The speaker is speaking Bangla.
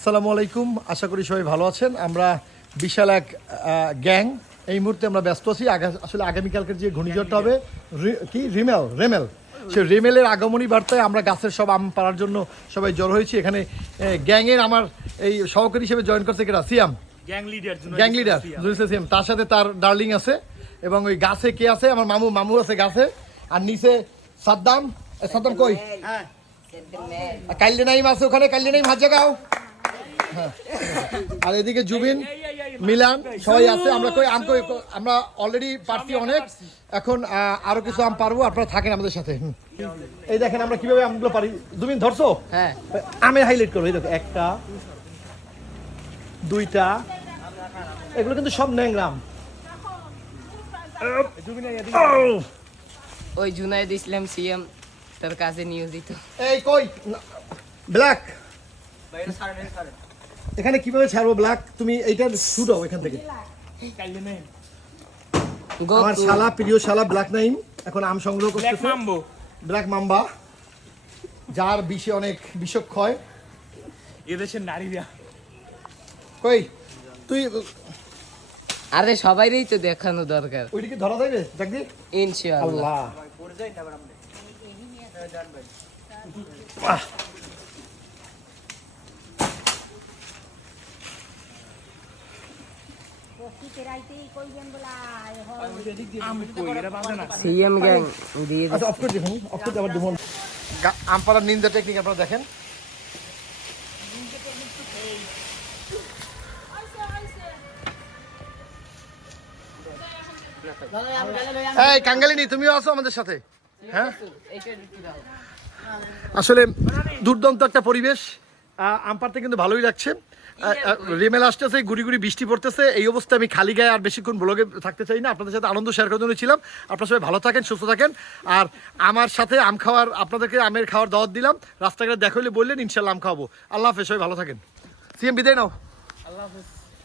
আসসালামু আলাইকুম। আশা করি সবাই ভালো আছেন। আমরা বিশাল এক গ্যাং। এই মুহূর্তে আমরা ব্যস্ত আছি। আসলে আগামীকালকের যে ঘূর্ণিঝড়টা হবে রি- কি? রিমেল রেমেল। সে রেমেলের আগমনী বার্তায় আমরা গাছের সব আম পাড়ার জন্য সবাই জড়ো হয়েছি। এখানে গ্যাংয়ের আমার এই সহকারী হিসেবে জয়েন করছে কেরা Siyam. Gang leader gang leader Siyam. তার সাথে তার ডার্লিং আছে এবং ওই গাছে কে আছে? আমার মামু মামু আছে গাছে। আর নিচে সাদ্দাম। সাদ্দাম কই? আর কাইলে নাইম আছে ওখানে। কাইলে নাইম হাত জাগাও। হ্যাঁ। আর এদিকে জুবিন মিলান সবাই আছে। আমরা কই আম কই আমরা অলরেডি পারছি অনেক। এখন আরও কিছু আম পারব আপনারা থাকেন আমাদের সাথে। এই দেখেন আমরা কীভাবে আমগুলো পারি। জুবিন ধরছো? হ্যাঁ। আমে হাইলাইট করব এই দেখো একটা দুইটা। এগুলো কিন্তু সব ন্যাংরাম ওই জুনাইদ ইসলাম সিএম তার কাছে নিয়োজিত। এই কই? ব্ল্যাক এখানে কীভাবে ছাড়বো ব্ল্যাক তুমি এইটা শুট হও এখান থেকে। আমার শালা প্রিয় শালা ব্ল্যাক নাইম এখন আম সংগ্রহ মাম্বো ব্ল্যাক মাম্বা যার বিষে অনেক বিষক্ষয় এদেশের নারীরা। কই? তুই আরে সবাইরই তো দেখানো দরকার। ওইদিকে ধরা যাবে দেখ দি ইনশাআল্লাহ আল্লাহ আহ। সিএম গ্যাং দিয়ে আচ্ছা অফ করে দেখুন অফ করে আবার দেখুন আমপাড়ার নিন্দা টেকনিক আপনারা দেখেন। এই কাঙ্গালিনী তুমিও আছো আমাদের সাথে। হ্যাঁ? আসলে দুর্দান্ত একটা পরিবেশ। আহ, আম পাড়তে কিন্তু ভালোই লাগছে। রেমেল আসতেছে গুড়ি গুড়ি বৃষ্টি পড়তেছে। এই অবস্থায় আমি খালি গায়ে আর বেশিক্ষণ ব্লগে থাকতে চাই না। আপনাদের সাথে আনন্দ শেয়ার করার জন্য ছিলাম। আপনারা সবাই ভালো থাকেন সুস্থ থাকেন। আর আমার সাথে আম খাওয়ার আপনাদেরকে আমের খাওয়ার দাওয়াত দিলাম। রাস্তাঘাটে দেখা হলে বললেন ইনশাল্লাহ আম খাওয়াবো। আল্লাহ হাফেজ সবাই ভালো থাকেন। সিএম বিদায় নাও। আল্লাহ হাফেজ।